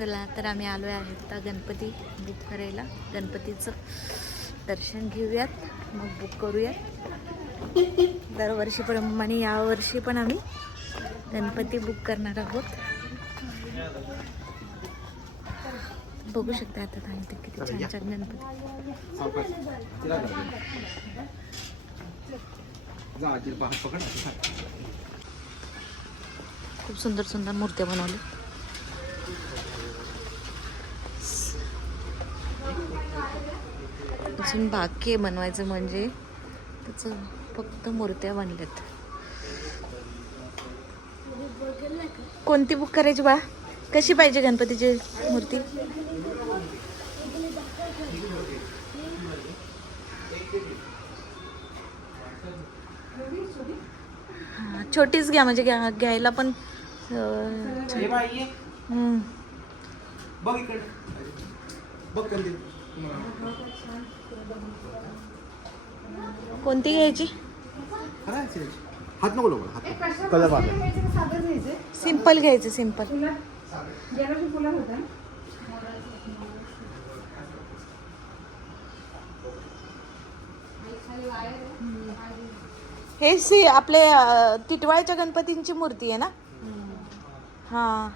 चला तर आम्ही आलो आहे आता गणपती बुक करायला. गणपतीचं दर्शन घेऊयात मग बुक करूयात. दरवर्षीप्रमाणे यावर्षी पण आम्ही गणपती बुक करणार आहोत. बघू शकता आता सांगते किती छान छान गणपती. खूप सुंदर सुंदर मूर्त्या बनवल्या. अजून बाकी बनवायचं म्हणजे त्याचं फक्त मूर्त्या बनल्यात. कोणती बुक करायची बा? कशी पाहिजे गणपतीची मूर्ती? हा छोटीच घ्या म्हणजे घ्यायला पण कोणती घ्यायची? हात नको कलर सिंपल घ्यायचं. सिंपल हे आपले टिटवाळ्याच्या गणपतींची मूर्ती आहे ना? हा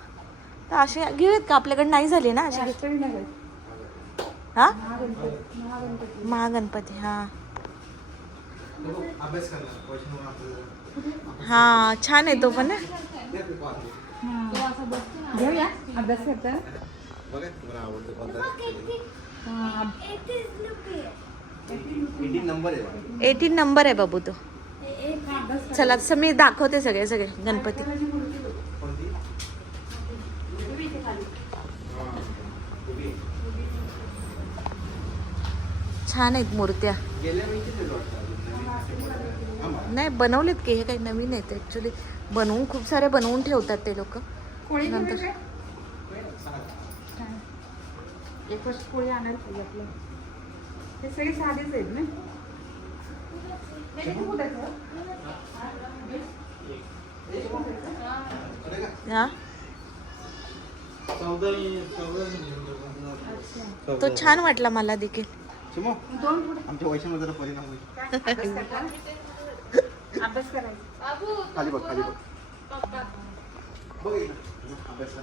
तर असे घेऊयात का? आपल्याकडे नाही झाली ना अशी. हा महागणपती. हा हा छान आहे तो पण ना. घेऊया अभ्यास करता. 18 नंबर आहे बाबू तो. चला तसं मी दाखवते सगळे सगळे गणपती. छान आहेत मूर्त्या. नाही बनवलेत की, हे काही नवीन आहेत ऍक्च्युली. बनवून खूप सारे बनवून ठेवतात ते लोक नंतर. एक वर्ष पोळी आणायला पाहिजे आपलं. हे सगळे साधेच आहेत ना. हा तो छान वाटला मला देखील. आमच्या वैशाला जरा परिणाम होईल. अभ्यास करायचा. खाली बघ खाली बघ. अभ्यास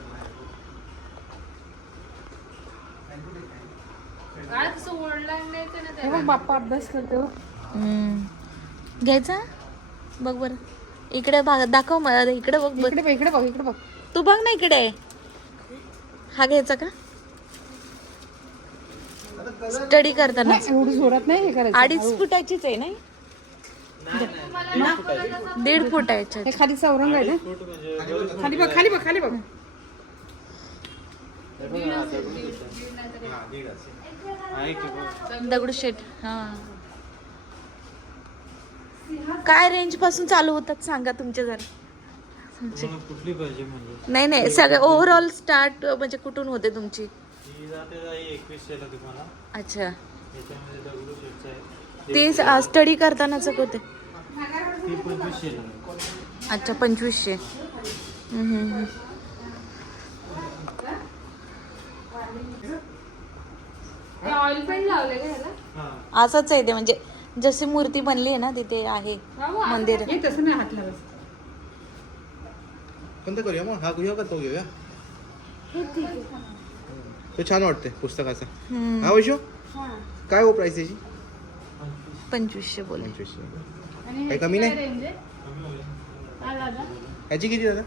बाप्पा अभ्यास करतो. घ्यायचा बघ बर. इकडे दाखव मला. इकडे बघ. इकडे बघ इकडे बघ इकडे बघ. तू बघ ना इकडे. हा घ्यायचा का? स्टडी करताना एवढी जोरात नाही हे करायचं. 2.5 फुटाचीच आहे नाही? 1.5 फूट आहे. हे खाली चौरंग आहे ना. खाली बघ खाली बघ खाली बघ. दगडूशेठ. हा काय रेंज पासून चालू होतात सांगा तुमचे जरा. कुठली पाहिजे म्हणजे? नाही नाही सगळे ओव्हरऑल स्टार्ट म्हणजे कुठून होते तुमची? 2100 ला तुम्हाला. अच्छा याच्यामध्ये दगडूशेठचं आहे. ते स्टडी करतानाच होते. ती 2500 ला. अच्छा 2500. ऑइल पेंट लावले का ह्याला? हा असंच आहे ते म्हणजे जशी मूर्ती बनली आहे ना तिथे आहे मंदिर. हे तसं नाही हात लावायचं. कोणतं करूया मग? हा घेऊया का तो घेऊया? तो छान वाटते पुस्तकाचा. हा वैशू काय हो प्राइस त्याची? 2500 बोल. 2500. काही कमी नाही? याची किती दादा?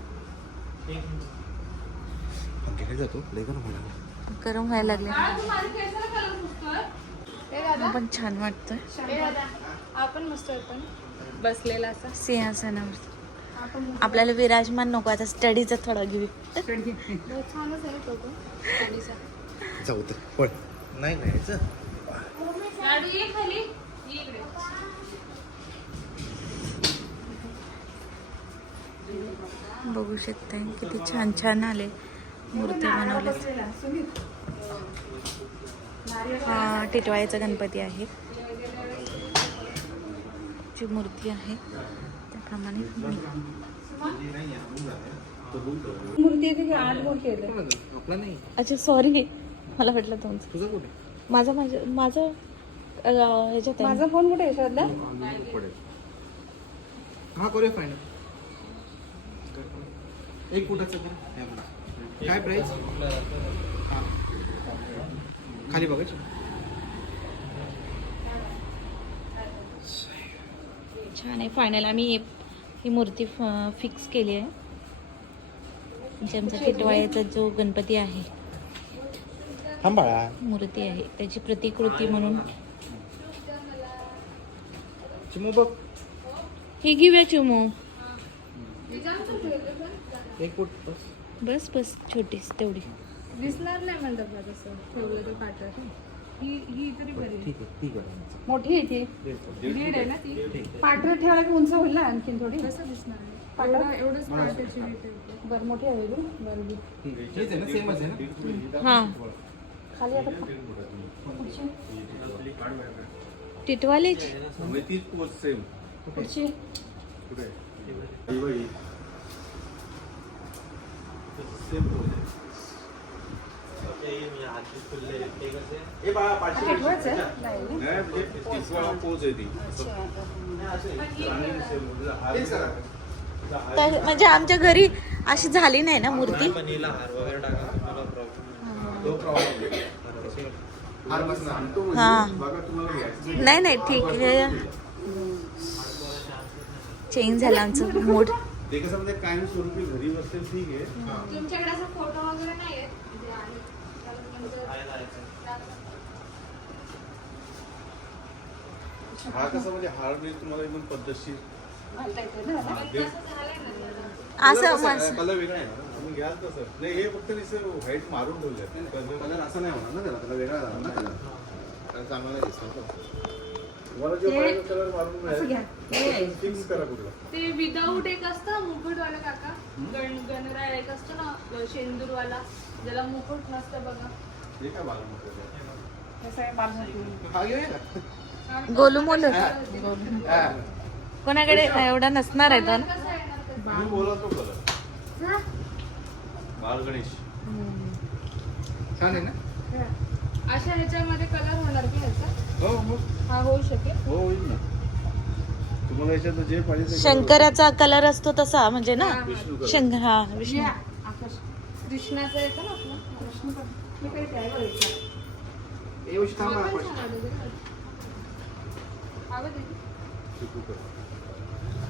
घ्यायला जातो लय गरम व्हायला. गरम व्हायला लागले. पण छान वाटतंय. आपण मस्त पण बसलेला असा सिंहासनावर. आपल्याला विराजमान नको आता. स्टडीचा थोडा घेऊ. छानच आहे तो स्टडीचा. जाऊ तर पण नाही घ्यायचं. बघू शकताय किती छान छान आले मूर्ती बनवल्यात. हा टिटवाळ्याचा गणपती आहे. जी मूर्ती आहे त्याप्रमाणे मूर्ती आहे ती आठ वर केलं आपला नाही. अच्छा सॉरी, मला वाटलं तुमचं. तुझा कुठे? माझं ह्याच्यात आहे. माझा फोन कुठे आहे श्रद्धा? पडेल. हा करूया फायनल. एक फुटाचं द्या. काय प्राइस? खाली बघायची. छान आहे. फायनल आम्ही ही मूर्ती फिक्स केली आहे. म्हणजे आमचा टिटवाळ्याचा जो गणपती आहे, बाळा मूर्ती आहे, त्याची प्रतिकृती म्हणून चिमू बघ. ही घेऊया चिमू. एक फुट बस. बस छोटीच तेवढी. दिसणार नाही मंडपला तसं ठेवलं तर पाठवत. ही तरी बरी आहे. ठीक आहे. मोठी आहे ती, दीड आहे ना ती. पाठवत ठेवायला की उंच होईल ना आणखीन थोडी. कसं दिसणार एवढंच पाठवायची बरं. मोठी आहे तू बरं. हेच आहे ना, सेमच आहे ना. हा, खाली आता टिटवालेच. पुढची ए बाळा पाचशे ठेवायचं आहे? नाही. म्हणजे आमच्या घरी अशी झाली नाही ना मूर्ती. पण हिला हार वगैरे टाका, मला प्रॉब्लेम. हा, नाही ठीक आहे. चेंज झालं आमचं मूड. ते कसं म्हणजे कायमस्वरूपी घरी बसते ठीक आहे. तुमच्याकडे असं फोटो वगैरे नाही आहेत? हा कसं म्हणजे हार म्हणजे तुम्हाला एकदम पद्धतशीर घालता येते ना मला? असं कलर वेगळा आहे ना, तुम्ही घ्याल तसं नाही. हे फक्त व्हाईट मारून ठेवले. कलर असं नाही होणार ना त्याला, त्याला वेगळा झाला ना कलर. कारण चांगला नाही दिसणार. तुम्हाला जो पाहिजे कलर मारून असं घ्या. फिक्स करा कुठला. ते विदाऊट एक असतं मुकुटवाला काका, गणराय एक असतो ना शेंदूरवाला, ज्याला मुकुट नसतं बघा. हे काय बाला म्हटलं कसं आहे बालमती? हा घेऊया का? गोलू मोलू हा. कोणाकडे एवढा नसणार आहे तर. कसं येणार ते? मी बोलतो कलर बाल गणेश छान आहे ना. अशा ह्याच्यामध्ये कलर होणार की ह्याचा? हो हो हा होऊ शकेल. हो होईल ना. तुम्हाला याच्यात जे पाहिजे ते शंकराचा कलर असतो तसा म्हणजे ना. विष्णू कलर. शंकर, हा विष्णू. या, आकाश. कृष्णाचं येतं ना आपलं. कृष्ण पण. मी काही प्यायला द्यायचं. हे वर्षी थांबा पण आपण. छान आलं बरं. हवं दीदी?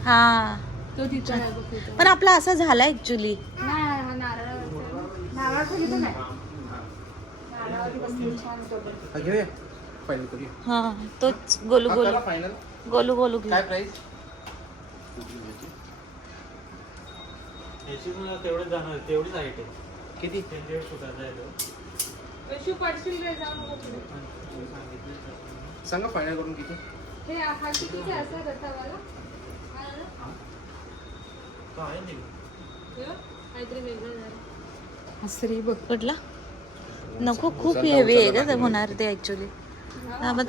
हा, तो तिचा आहे बघ तिचा. पण आपला असा झाला ऍक्च्युली. नाही हा नारळावरचा. नारळाचं घेतो नाही. नारळावरती बसलेली छान होतं बघ. हा घेऊया फायनल करूया. हा, तोच गोलू हा, गोलू करा फायनल. गोलू गोलू घेऊ. काय प्राइस? याची मला तेवढंच जाणार, तेवढीच हाईट आहे. किती? 1.5 फुटाचा आहे तो. वैशू पडशील रे, जाऊ नको पुढे. सांगितलं सांगा फायनल करून किती? हे हा कितीचा आहे असं रथावाला? हा ना? तो आहे नाही. हे बघ, काहीतरी वेगळं झालं. हा श्री बघ. कुठला नको, खूप हेवी आहे का ते होणार ते ऍक्च्युली. हा, मग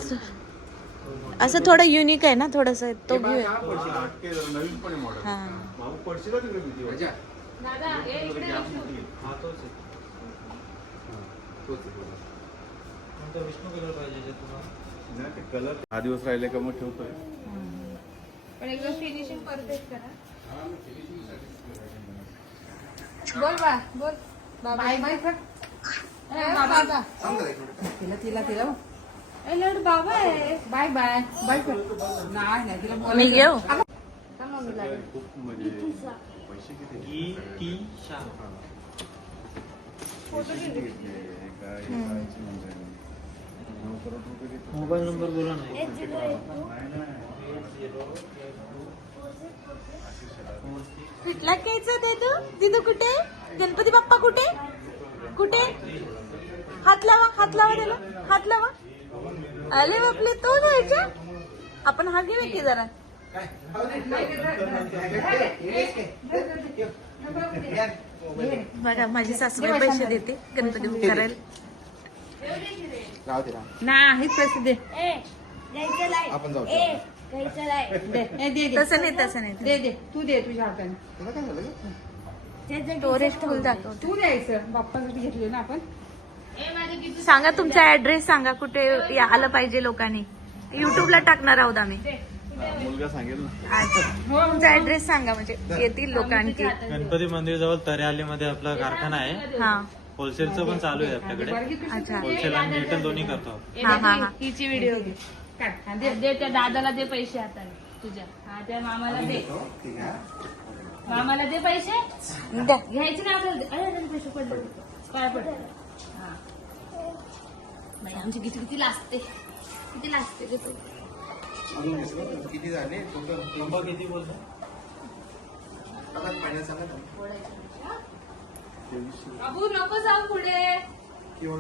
असं थोडं युनिक आहे ना थोडस, तो घेऊया. नवीन पण मॉडेल. हा, भाऊ पडशील का तिकडे भीती वाटते? दादा हे इकडे वैशू. हा तोच आहे. कोणता विष्णू कलर पाहिजे याच्यात तुम्हाला? नाही ते कलर 10 दिवस राहिले का मग ठेवतोय. पण एकदा फिनिशिंग परफेक्ट करा. बोल बा बोल. बाय बाय कर. बाबा तिला ए लड बाबा आहे. बाय बाय बाय कर. नाही तिला बोल. मी घेऊ. का मम्मीला? खूप म्हणजे पैसे किती? ई टी शा. मोबाईल नंबर बोला ना. 80 कुठला घ्यायचा ते तू दिदू? कुठे गणपती बाप्पा? कुठे कुठे? हात लावा त्याला, हात लावा. अरे बापले, तो घ्यायचा. आपण हा घेऊया की जरा. बघा माझी सासूबाई पैसे देते गणपती बुक करायला. राहू दे राहू. नाही पैसे दे. आपण जाऊ. दे. ए, दे दे तसं नाही दे दे तू दे तुझ्या हाताने. तुला काय झालं ग? स्टोरेज फुल जातो. तू द्यायचं बाप्पासाठी घेतले ना आपण. सांगा तुमचा ऍड्रेस सांगा, कुठे आलं पाहिजे लोकांनी. युट्यूबला टाकणार आहोत आम्ही. मुलगा सांगेल ना. अच्छा. तुमचा ऍड्रेस सांगा म्हणजे येतील लोक आणखी. गणपती मंदिर जवळ तरेआलीमध्ये आपला कारखाना आहे. हा. होलसेलचं पण चालू आहे आपल्याकडे. अच्छा. होलसेल आणि रिटेल दोन्ही करतो. हा हा हा. हिची व्हिडिओ घे. दे त्या दादाला दे पैसे हाताने तुझ्या. हा त्या मामाला दे. ठीक आहे. मामाला दे पैसे. द्या. घ्यायचे ना आपल्याला दे. अरे पैसे पडले. काय पडले. हा. बाई, आमची किती किती लाजते. किती लाजते गे तू. अजून दिसलं किती झाले टोटल नंबर किती बोलतो? सांगा बाबू नको जाऊ पुढे. किंवा